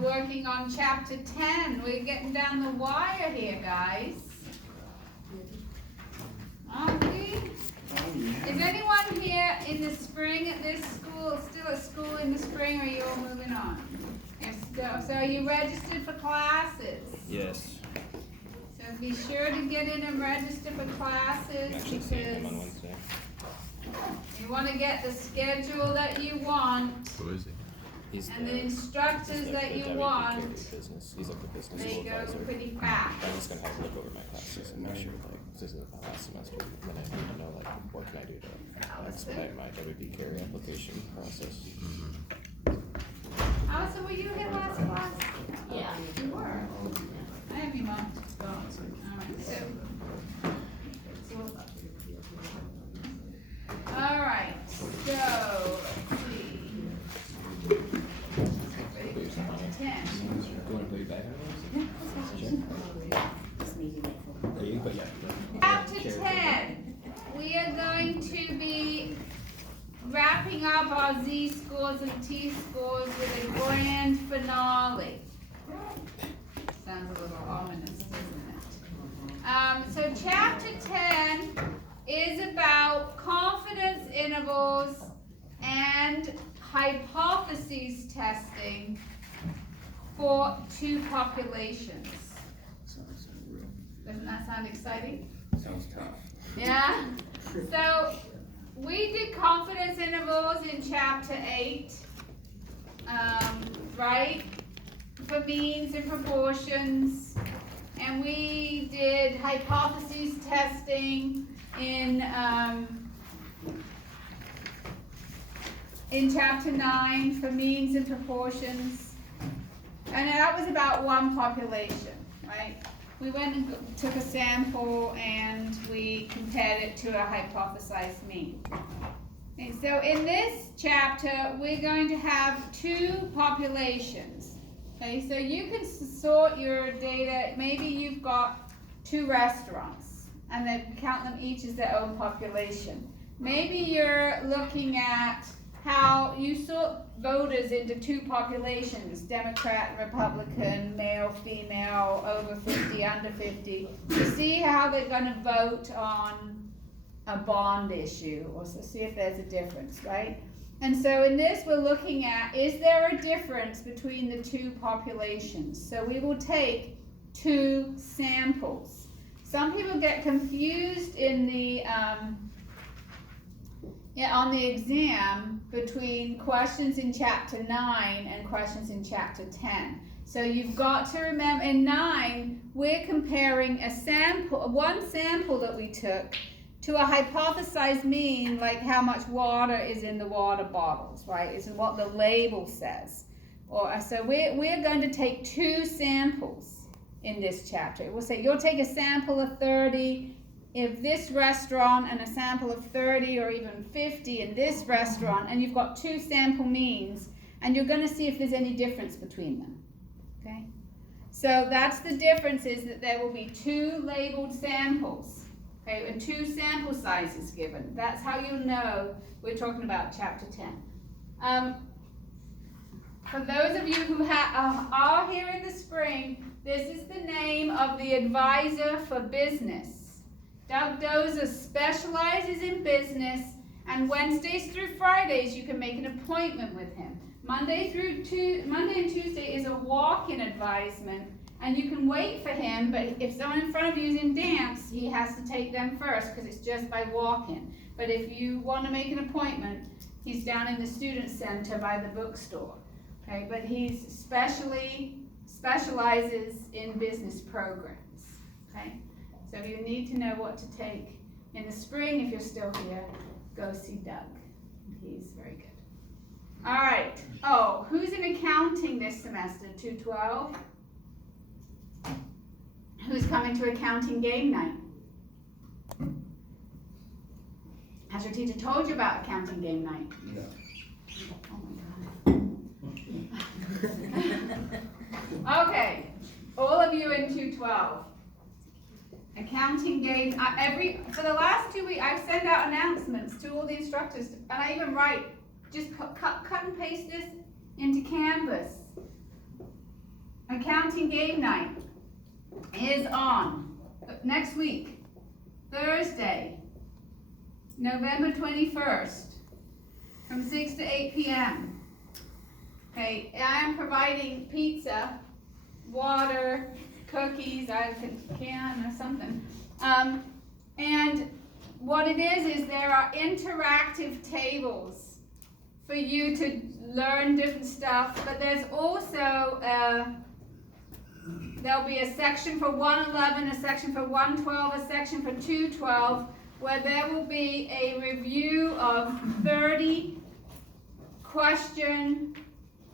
Working on chapter 10. We're getting down the wire here, guys. Aren't we? Is anyone here in the spring at this school, still at school in the spring, or are you all moving on? Yes, so are you registered for classes? Yes. So be sure to get in and register for classes, I'm actually seeing him on because Wednesday. you want to get the schedule that you want. Who is he? He's And the instructors that you WP want, business. He's like the business they school go advisor. pretty fast. I'm just gonna have to look over my classes and make sure, like, this is my last semester, then I need to know, like, what can I do to expedite my WP carry application process. Allison, were you in last class? Yeah. You were. I have your mom. Alright, so. Alright, so, let's see. Ten. Do you wanna put your back on? There you go, yeah. Chapter 10, we are going to be wrapping up our Z scores and T scores with a grand finale. Sounds a little ominous, doesn't it? So chapter 10 is about confidence intervals and hypotheses testing for two populations. Doesn't that sound exciting? Sounds tough. Yeah. So we did confidence intervals in chapter 8, right? For means and proportions. And we did hypotheses testing in chapter 9 for means and proportions. And that was about one population, right? We went and took a sample and we compared it to a hypothesized mean. And so in this chapter, we're going to have two populations. Okay, so you can sort your data. Maybe you've got two restaurants and then count them each as their own population. Maybe you're looking at how you sort voters into two populations, Democrat, Republican, male, female, over 50, under 50, to see how they're going to vote on a bond issue, or to see if there's a difference, right? And so in this we're looking at, is there a difference between the two populations? So we will take two samples. Some people get confused in the on the exam between questions in chapter 9 and questions in chapter 10. So you've got to remember, in 9, we're comparing one sample that we took to a hypothesized mean, like how much water is in the water bottles, right? Is what the label says. So we're going to take two samples in this chapter. We'll say you'll take a sample of 30 in this restaurant and a sample of 30 or even 50 in this restaurant, and you've got two sample means, and you're going to see if there's any difference between them. Okay? So that's the difference, is that there will be two labeled samples, okay, and two sample sizes given. That's how you'll know we're talking about chapter 10. For those of you who are here in the spring, this is the name of the advisor for business. Doug Dozer specializes in business, and Wednesdays through Fridays you can make an appointment with him. Monday and Tuesday is a walk-in advisement, and you can wait for him, but if someone in front of you is in dance, he has to take them first because it's just by walk-in. But if you want to make an appointment, he's down in the student center by the bookstore. Okay, but he specializes in business programs. Okay. So if you need to know what to take in the spring, if you're still here, go see Doug. He's very good. All right. Oh, who's in accounting this semester? 212? Who's coming to accounting game night? Has your teacher told you about accounting game night? No. Oh my God. Okay. All of you in 212. Accounting game, for the last 2 weeks, I've sent out announcements to all the instructors, and I even write, just cut and paste this into Canvas. accounting game night is on next week, Thursday, November 21st, from 6 to 8 p.m. Okay, I am providing pizza, water, cookies, I have a can or something. And what it is there are interactive tables for you to learn different stuff, but there's also there'll be a section for 111, a section for 112, a section for 212, where there will be a review of 30 question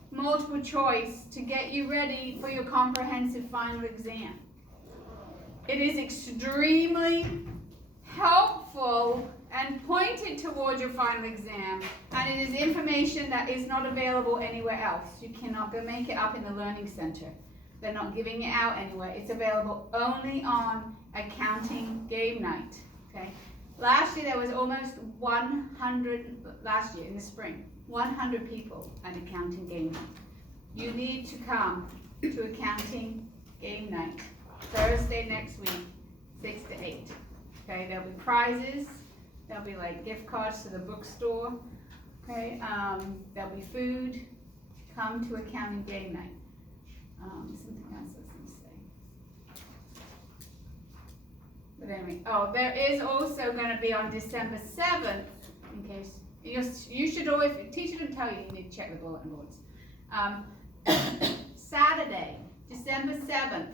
multiple choice to get you ready for your comprehensive final exam. It is extremely helpful and pointed towards your final exam, and it is information that is not available anywhere else. You cannot go make it up in the Learning Center. They're not giving it out anywhere. It's available only on accounting game night. Okay. Last year there was almost 100, last year in the spring, 100 people at accounting game night. You need to come to accounting game night, Thursday next week, 6 to 8. Okay, there'll be prizes, there'll be like gift cards to the bookstore, okay, there'll be food. Come to accounting game night. Something else I was going to say. But anyway, oh, there is also going to be on December 7th, in case, you should always, if your teacher didn't tell you, you need to check the bulletin boards. Saturday, December 7th,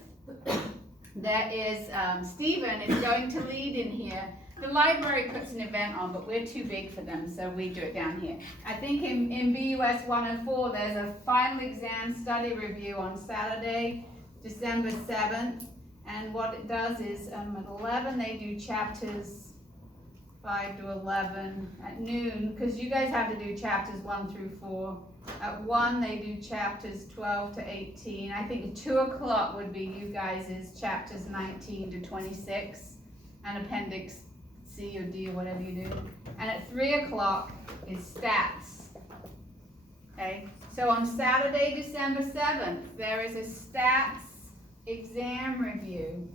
there is, Stephen is going to lead in here. The library puts an event on, but we're too big for them, so we do it down here. I think in BUS 104, there's a final exam study review on Saturday, December 7th. And what it does is, at 11, they do chapters 5 to 11 at noon, because you guys have to do chapters 1 through 4. At 1, they do chapters 12 to 18. I think 2 o'clock would be you guys' chapters 19 to 26, and appendix C or D or whatever you do. And at 3 o'clock is stats. Okay, so on Saturday, December 7th, there is a stats exam review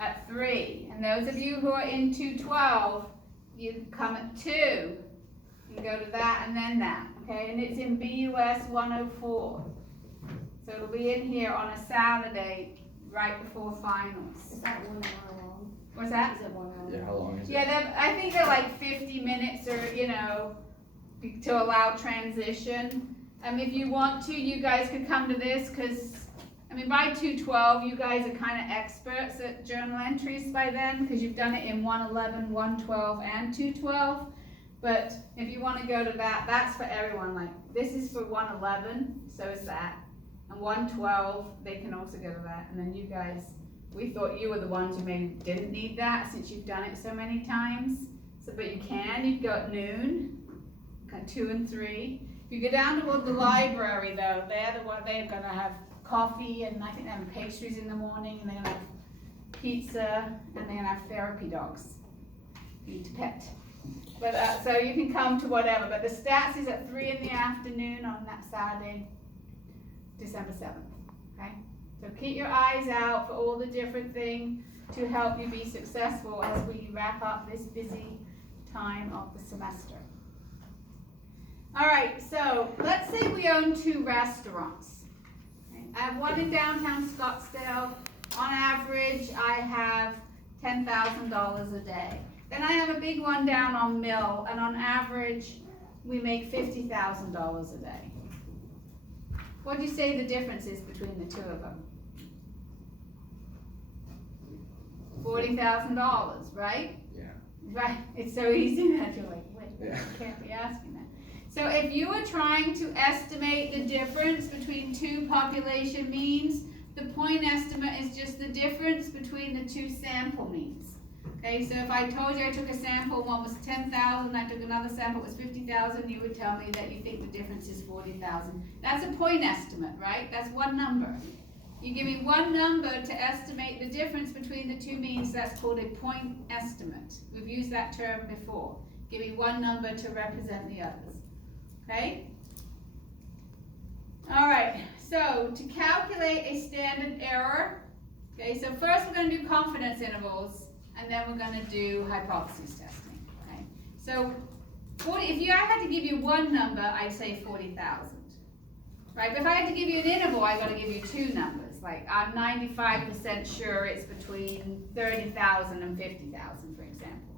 at 3. And those of you who are in 212, you come at 2 and go to that and then that. Okay, and it's in BUS 104. So it'll be in here on a Saturday right before finals. Is that 1 hour long? What's that? Is it 1 hour? Yeah, how long is it? Yeah, I think they're like 50 minutes or, to allow transition. If you want to, you guys could come to this because, by 212, you guys are kind of experts at journal entries by then because you've done it in 111, 112, and 212. But if you want to go to that, that's for everyone. Like, this is for 111, so is that. And 112, they can also go to that. And then you guys, we thought you were the ones who maybe didn't need that since you've done it so many times. So, but you can. You can go at noon, 2 and 3. If you go down to the library, though, they're going to have coffee, and I think they're having pastries in the morning, and they're going to have pizza, and they're going to have therapy dogs for you to pet. But so you can come to whatever. But the stats is at 3 in the afternoon on that Saturday, December 7th. Okay? So keep your eyes out for all the different things to help you be successful as we wrap up this busy time of the semester. All right, so let's say we own 2 restaurants. Okay? I have one in downtown Scottsdale. On average, I have $10,000 a day. Then I have a big one down on Mill, and on average, we make $50,000 a day. What do you say the difference is between the 2 of them? $40,000, right? Yeah. Right. It's so easy that you're like, wait, Yeah. I can't be asking that. So if you were trying to estimate the difference between 2 population means, the point estimate is just the difference between the 2 sample means. Okay, so if I told you I took a sample, one was 10,000, I took another sample, it was 50,000, you would tell me that you think the difference is 40,000. That's a point estimate, right? That's one number. You give me one number to estimate the difference between the 2 means, that's called a point estimate. We've used that term before. Give me one number to represent the others. Okay? All right, so to calculate a standard error, okay, so first we're going to do confidence intervals, and then we're going to do hypothesis testing, okay? So if I had to give you one number, I'd say 40,000, right? But if I had to give you an interval, I got to give you two numbers. Like I'm 95% sure it's between 30,000 and 50,000, for example,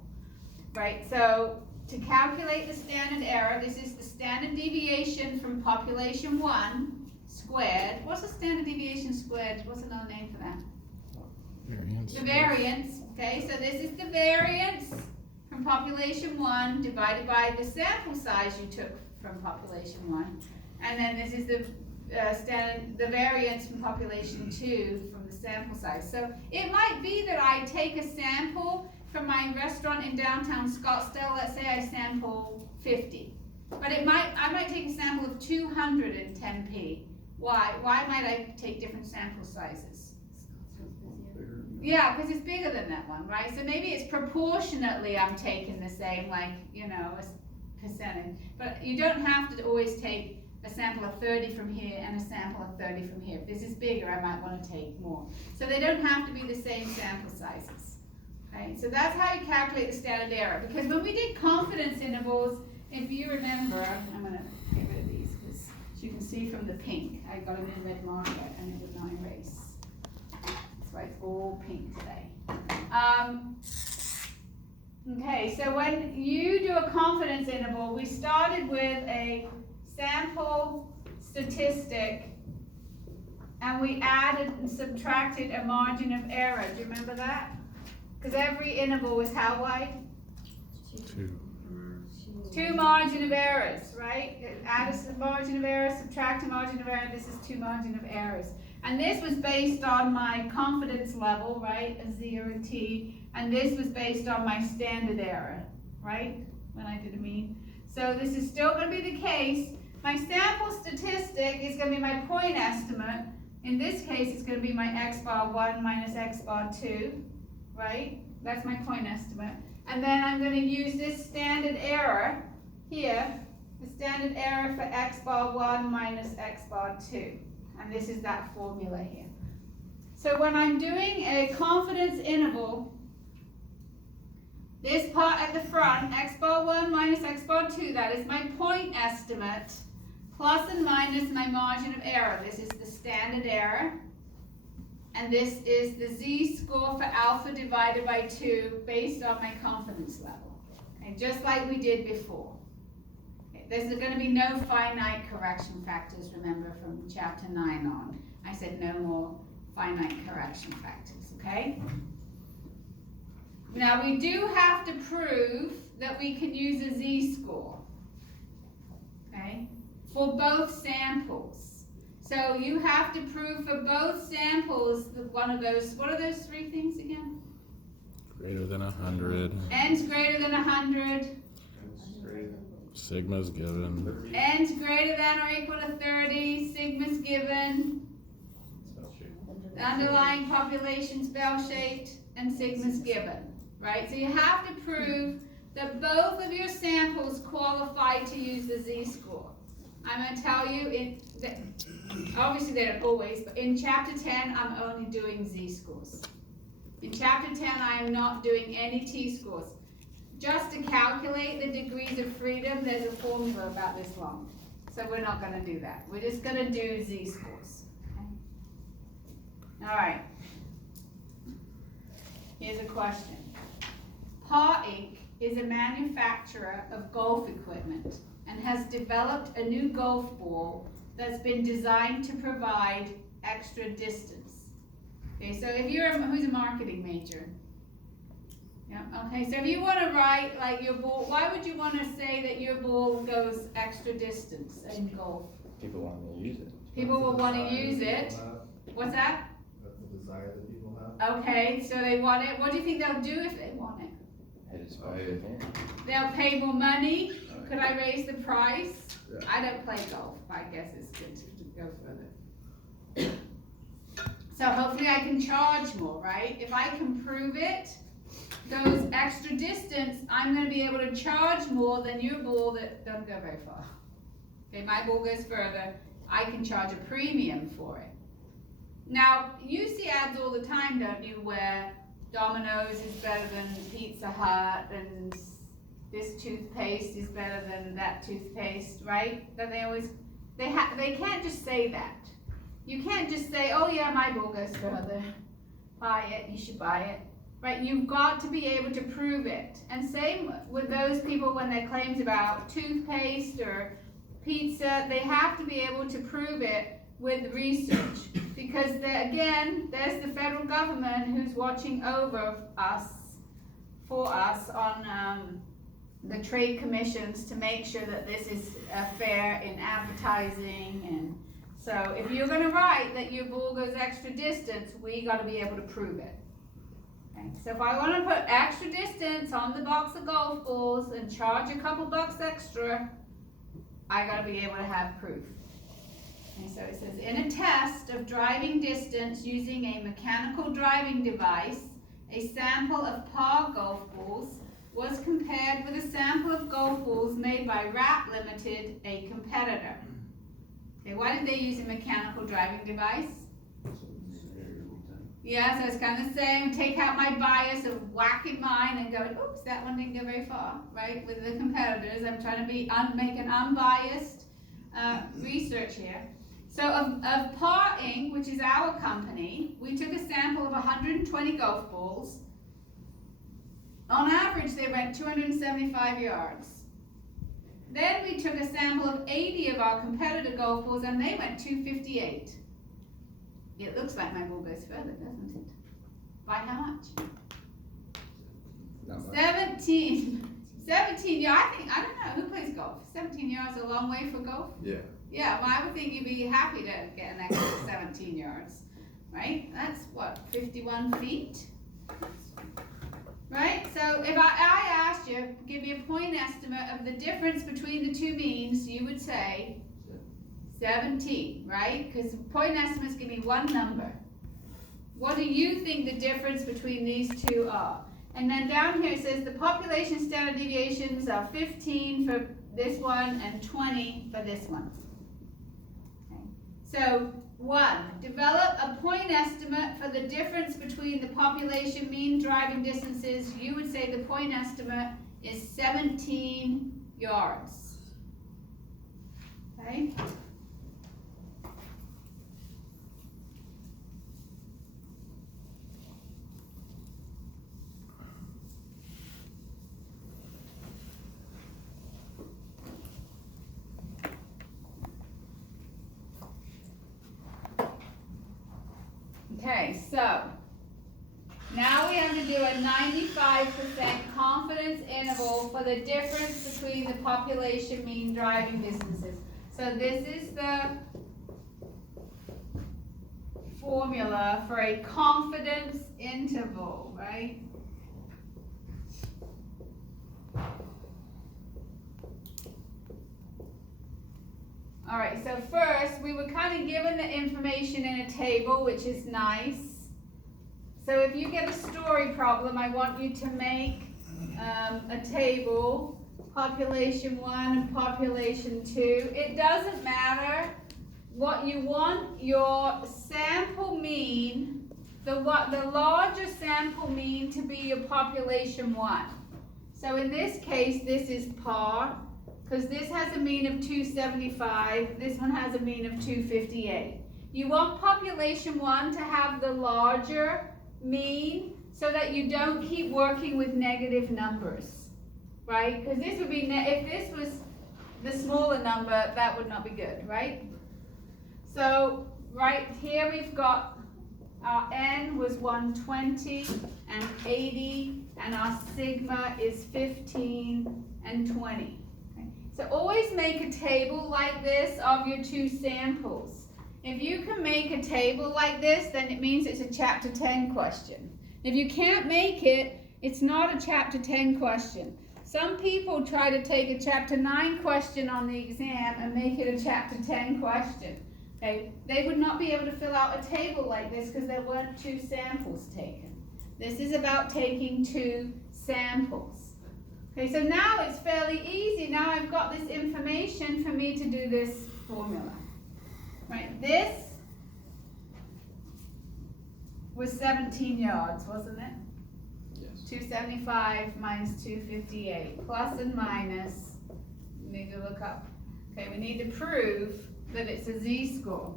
right? So to calculate the standard error, this is the standard deviation from population 1 squared. What's the standard deviation squared? What's another name for that? Variance. The variance, okay, so this is the variance from population 1 divided by the sample size you took from population 1, and then this is the the variance from population 2 from the sample size. So it might be that I take a sample from my restaurant in downtown Scottsdale. Let's say I sample 50, but I might take a sample of 210p. Why might I take different sample sizes? Yeah, because it's bigger than that one, right? So maybe it's proportionately I'm taking the same, like, you know, a percentage. But you don't have to always take a sample of 30 from here and a sample of 30 from here. If this is bigger, I might want to take more. So they don't have to be the same sample sizes. Okay, so that's how you calculate the standard error. Because when we did confidence intervals, if you remember, I'm going to get rid of these because you can see from the pink, I got an in red marker and it would not erase. That's why it's all pink today. Okay, so when you do a confidence interval, we started with a sample statistic and we added and subtracted a margin of error. Do you remember that? Because every interval was how wide? 2 margin of errors, right? Add a margin of error, subtract a margin of error. This is 2 margin of errors. And this was based on my confidence level, right? A Z or a T. And this was based on my standard error, right? When I did a mean. So this is still going to be the case. My sample statistic is going to be my point estimate. In this case, it's going to be my x bar 1 minus x bar 2, right? That's my point estimate. And then I'm going to use this standard error here, the standard error for x bar 1 minus x bar 2. And this is that formula here. So when I'm doing a confidence interval, this part at the front, x bar 1 minus x bar 2, that is my point estimate, plus and minus my margin of error. This is the standard error. And this is the z-score for alpha divided by 2 based on my confidence level. Okay, just like we did before. Okay, there's going to be no finite correction factors, remember, from chapter 9 on. I said no more finite correction factors, okay? Now we do have to prove that we can use a z-score, okay, for both samples. So you have to prove for both samples that one of those, what are those 3 things again? Greater than 100. N's greater than 100. Sigma's given. N's greater than or equal to 30. Sigma's given. The underlying population's bell-shaped and sigma's given. Right? So you have to prove that both of your samples qualify to use the z-score. I'm going to tell you, obviously they don't always, but in chapter 10, I'm only doing z-scores. In chapter 10, I am not doing any t-scores. Just to calculate the degrees of freedom, there's a formula about this long. So we're not going to do that. We're just going to do z-scores. Okay? All right. Here's a question. Paw Inc. is a manufacturer of golf equipment and has developed a new golf ball that's been designed to provide extra distance. Okay, so if you're who's a marketing major? Yeah, okay, so if you want to write like your ball, why would you want to say that your ball goes extra distance in golf? People want to use it. People will want to use it. What's that? That's the desire that people have. Okay, so they want it. What do you think they'll do if they want it? Hit as far as they can. They'll pay more money. Could I raise the price? Yeah. I don't play golf. I guess it's good to go further. So hopefully I can charge more, right? If I can prove it goes extra distance, I'm going to be able to charge more than your ball that doesn't go very far. Okay, my ball goes further. I can charge a premium for it. Now, you see ads all the time, don't you, where Domino's is better than Pizza Hut and this toothpaste is better than that toothpaste, right? That they always, they can't just say that. You can't just say, oh yeah, my ball goes further. Buy it, you should buy it. Right, you've got to be able to prove it. And same with those people when their claims about toothpaste or pizza, they have to be able to prove it with research. Because again, there's the federal government who's watching over us, for us on the trade commissions to make sure that this is fair in advertising. And so if you're gonna write that your ball goes extra distance, we gotta be able to prove it. Okay, so if I want to put extra distance on the box of golf balls and charge a couple bucks extra, I got to be able to have proof. Okay, so it says, in a test of driving distance using a mechanical driving device, a sample of par golf balls was compared with a sample of golf balls made by Wrap Limited, a competitor. Okay, why did they use a mechanical driving device? Yeah, so it's kind of saying, take out my bias of whacking mine and going, oops, that one didn't go very far, right? With the competitors, I'm trying to make an unbiased research here. So of Par Inc., which is our company, we took a sample of 120 golf balls. On average, they went 275 yards. Then we took a sample of 80 of our competitor golf balls, and they went 258. It looks like my ball goes further, doesn't it? By how much? Not much. 17 yards. I don't know, who plays golf? 17 yards is a long way for golf? Yeah. Yeah, well, I would think you'd be happy to get an extra 17 yards, right? That's what, 51 feet? Right? So if I asked you, give me a point estimate of the difference between the two means, you would say 17, right? Because point estimates give me one number. What do you think the difference between these two are? And then down here it says the population standard deviations are 15 for this one and 20 for this one. Okay. So 1, develop a point estimate for the difference between the population mean driving distances. You would say the point estimate is 17 yards. Okay? Okay, so now we have to do a 95% confidence interval for the difference between the population mean driving distances. So this is the formula for a confidence interval, right? All right, so first we were kind of given the information in a table, which is nice. So if you get a story problem, I want you to make a table, population 1 and population 2. It doesn't matter what you want your sample mean, the larger sample mean to be your population 1. So in this case, this is par. Because this has a mean of 275, this one has a mean of 258. You want population 1 to have the larger mean so that you don't keep working with negative numbers, right? Because this would be, if this was the smaller number, that would not be good, right? So right here we've got our n was 120 and 80, and our sigma is 15 and 20. So always make a table like this of your two samples. If you can make a table like this, then it means it's a chapter 10 question. If you can't make it, it's not a chapter 10 question. Some people try to take a chapter 9 question on the exam and make it a chapter 10 question. Okay? They would not be able to fill out a table like this because there weren't two samples taken. This is about taking two samples. Okay, so now it's fairly easy. Now I've got this information for me to do this formula. Right, this was 17 yards, wasn't it? Yes. 275 minus 258, plus and minus, we need to look up. Okay, we need to prove that it's a z-score.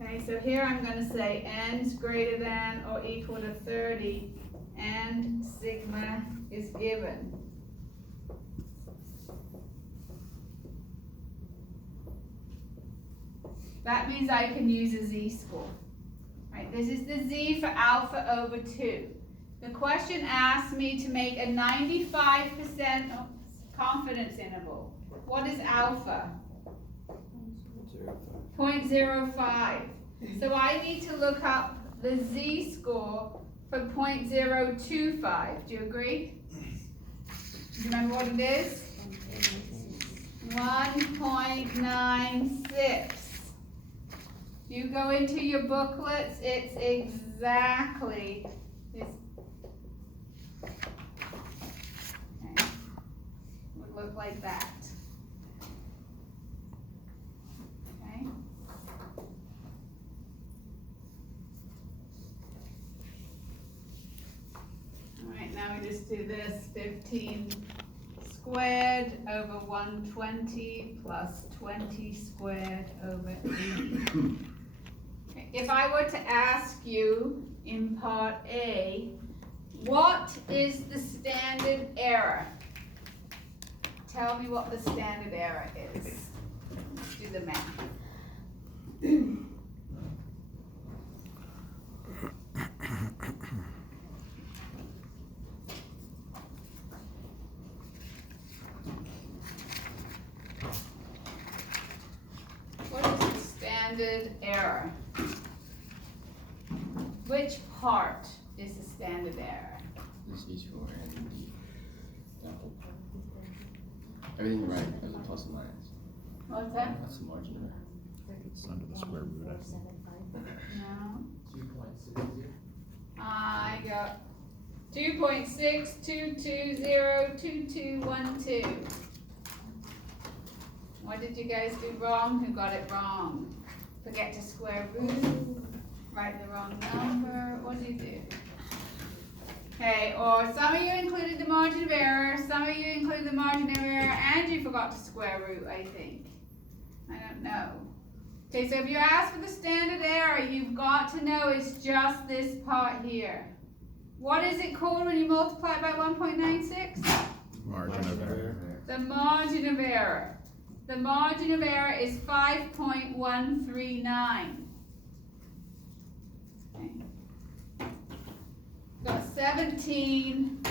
Okay, so here I'm gonna say n's greater than or equal to 30 and sigma is given. That means I can use a z-score. Right, this is the z for alpha over 2. The question asks me to make a 95% confidence interval. What is alpha? 0.05. So I need to look up the z-score for 0.025. Do you agree? Do you remember what it is? 1.96. You go into your booklets, it's exactly this. Okay. Would look like that. Okay. Alright, now we just do this 15 squared over 120 plus 20 squared over 80. If I were to ask you in part A, what is the standard error? Tell me what the standard error is. Let's do the math. What is the standard error? Which part is the standard error? This is for and D. Everything right as a plus and minus. What's that? That's the margin of error. It's under the square root. No. 2.60. I got 2.62202212. What did you guys do wrong? Who got it wrong? Forget to square root. Write the wrong number. What did you do? Okay, or some of you included the margin of error, some of you included the margin of error, and you forgot to square root, I think. I don't know. Okay, so if you ask for the standard error, you've got to know it's just this part here. What is it called when you multiply it by 1.96? Margin of error. The margin of error. The margin of error is 5.139. Okay. Got 17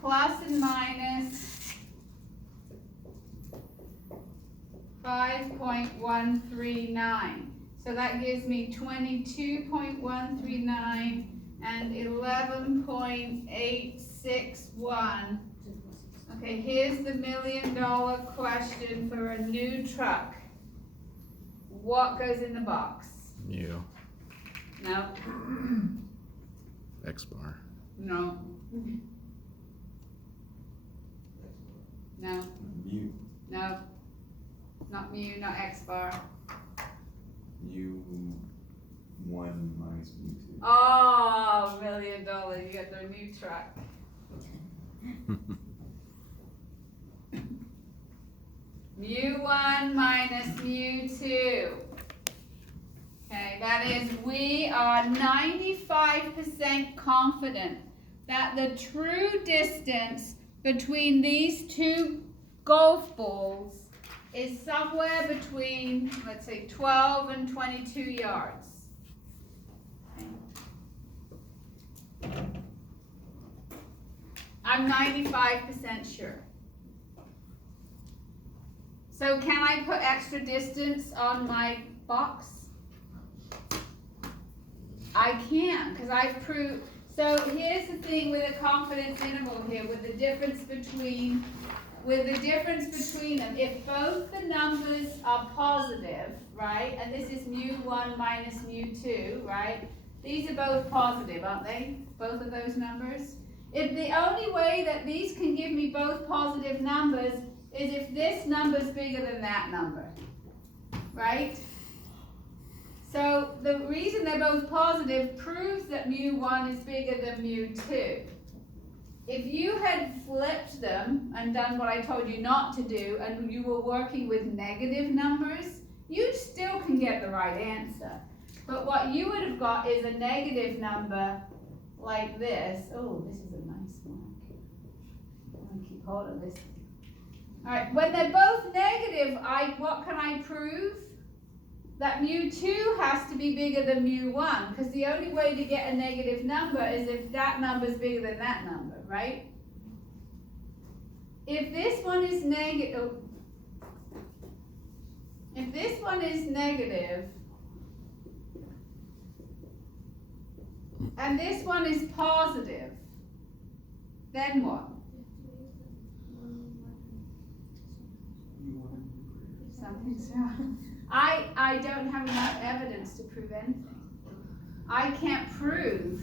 plus and minus 5.139. So that gives me 22.139 and 11.861. Okay, here's the $1 million question for a new truck. What goes in the box? Mu. No. X bar. No. No. Mu. No. Not mu, not X bar. mu1 minus mu2. Oh, $1 million. You got the new truck. mu1 minus mu2. Okay, that is, we are 95% confident that the true distance between these two golf balls is somewhere between, let's say, 12 and 22 yards. Okay. I'm 95% sure. So can I put extra distance on my box? I can, because I've proved. So here's the thing with a confidence interval here, with the difference between them. If both the numbers are positive, right, and this is mu1 minus mu2, right, these are both positive, aren't they? Both of those numbers. If the only way that these can give me both positive numbers is if this number is bigger than that number, right? So the reason they're both positive proves that mu1 is bigger than mu2. If you had flipped them and done what I told you not to do, and you were working with negative numbers, you still can get the right answer. But what you would have got is a negative number like this. Oh, this is a nice mark. I'm going to keep hold of this. All right, when they're both negative, what can I prove? That mu2 has to be bigger than mu1, because the only way to get a negative number is if that number is bigger than that number, right? If this one is negative, if this one is negative, and this one is positive, then what? Something's wrong. I don't have enough evidence to prove anything. I can't prove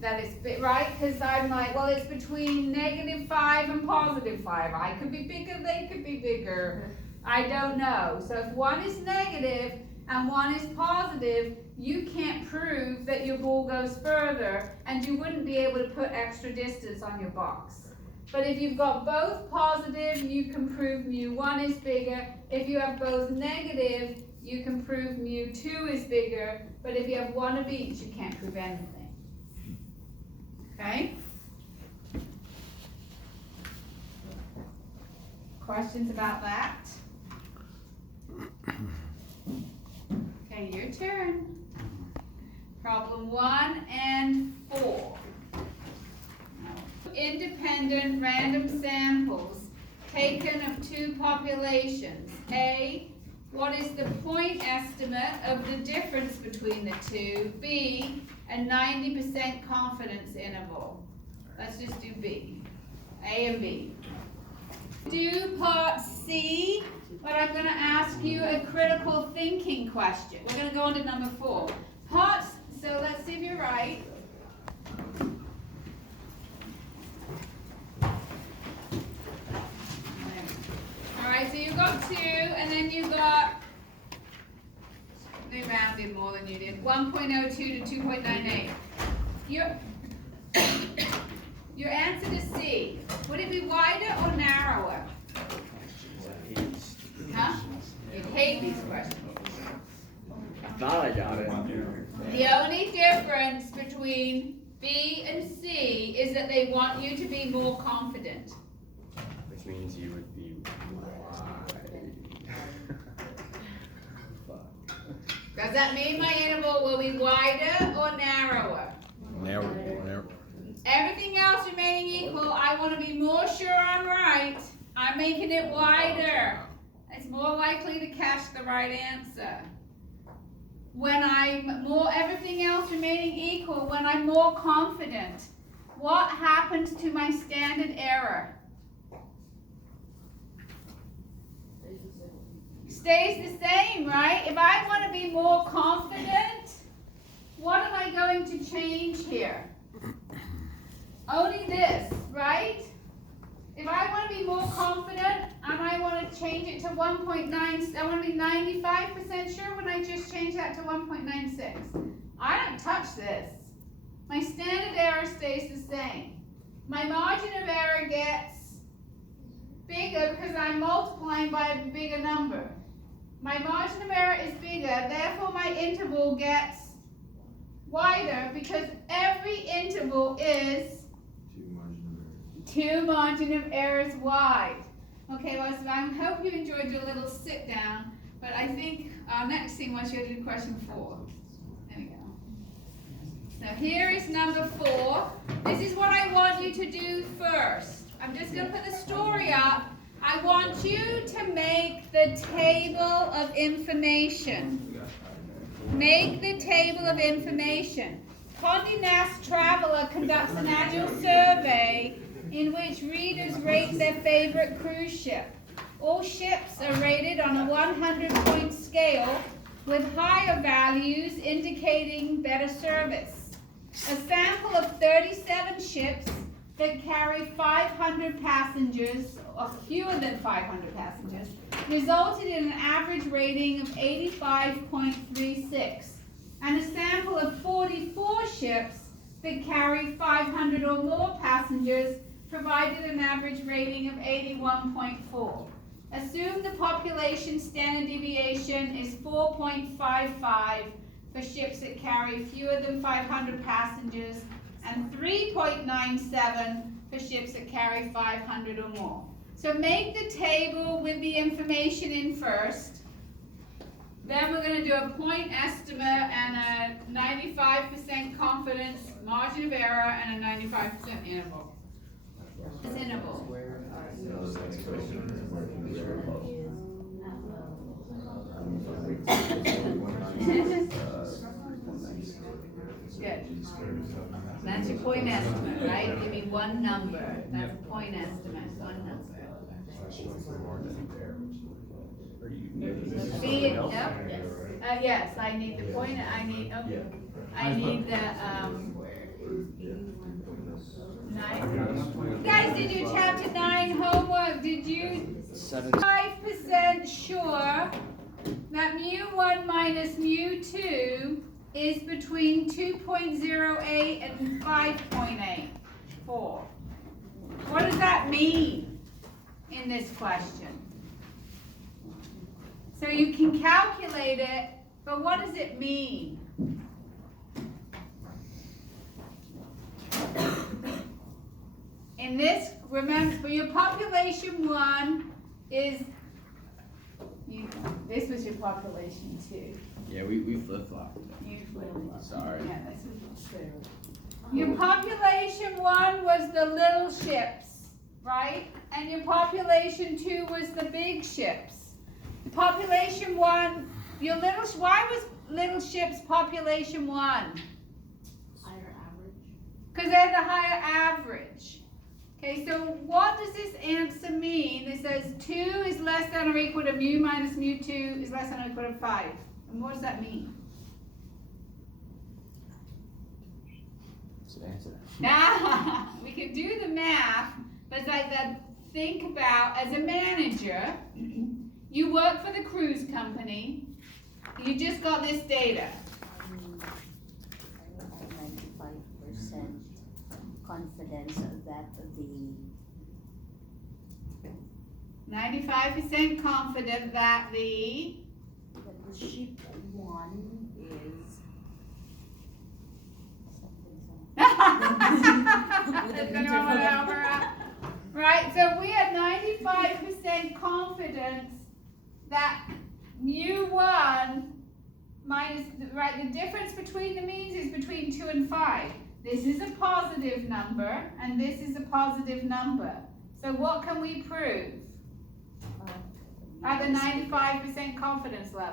that it's big, right? Because I'm like, well, it's between -5 and +5. I could be bigger, they could be bigger. I don't know. So if one is negative and one is positive, you can't prove that your ball goes further, and you wouldn't be able to put extra distance on your box. But if you've got both positive, you can prove mu1 is bigger. If you have both negative, you can prove mu2 is bigger. But if you have one of each, you can't prove anything. Okay? Questions about that? Okay, your turn. Problem 1 and 4. Independent random samples taken of two populations. A, what is the point estimate of the difference between the two? B, a 90% confidence interval. Let's just do B. A and B. Do part C, but I'm going to ask you a critical thinking question. We're going to go on to number 4. So let's see if you're right. Alright, so you got 2, and then you got, they rounded more than you did, 1.02 to 2.98. Your answer to C, would it be wider or narrower? Huh? You hate these questions. I thought I got it. The only difference between B and C is that they want you to be more confident. Which means you would be wide. Does that mean my interval will be wider or narrower? Narrow. Everything else remaining equal, I want to be more sure I'm right. I'm making it wider. It's more likely to catch the right answer. When everything else remaining equal, when I'm more confident, what happens to my standard error? Stays the same, right? If I want to be more confident, what am I going to change here? Only this, right? If I want to be more confident and I want to change it to 1.9, I want to be 95% sure when I just change that to 1.96. I don't touch this. My standard error stays the same. My margin of error gets bigger because I'm multiplying by a bigger number. My margin of error is bigger, therefore my interval gets wider because every interval is 2 margin of errors wide. Okay, well, so I hope you enjoyed your little sit down, but I think our next thing was you to do question 4. There we go. So here is number 4. This is what I want you to do first. I'm just going to put the story up. I want you to make the table of information. Make the table of information. Condé Nast Traveler conducts an annual survey in which readers rate their favorite cruise ship. All ships are rated on a 100-point scale with higher values indicating better service. A sample of 37 ships that carry 500 passengers, or fewer than 500 passengers, resulted in an average rating of 85.36, and a sample of 44 ships that carry 500 or more passengers provided an average rating of 81.4. Assume the population standard deviation is 4.55 for ships that carry fewer than 500 passengers and 3.97 for ships that carry 500 or more. So make the table with the information in first. Then we're going to do a point estimate and a 95% confidence margin of error and a 95% interval. It's interval. Good. That's your point estimate, right? Give me one number. That's a point estimate, one number. See, yep. Yes, I need the point, I need the, nine. You guys did your chapter 9 homework, did you? 5% sure that mu1 minus mu2 is between 2.08 and 5.84. What does that mean in this question? So you can calculate it, but what does it mean? In this, remember, for your population 1 is, this was your population 2. Yeah, we flip-flopped. You flipped. Sorry. Yeah, this is two. Your population 1 was the little ships, right? And your population 2 was the big ships. Population 1, why was little ships population 1? Higher average. Because they're the higher average. Okay, so what does this answer mean? It says 2 is less than or equal to mu minus mu2 is less than or equal to 5. And what does that mean? So answer. Now, we can do the math, but it's like that, think about, as a manager, you work for the cruise company, you just got this data. 95% confidence that the 95% confident that the ship 1 is something. Does anyone want to help her out? Right, so we had 95% confidence that mu1 minus, right, the difference between the means is between 2 and 5. This is a positive number, and this is a positive number. So what can we prove at the 95% confidence level?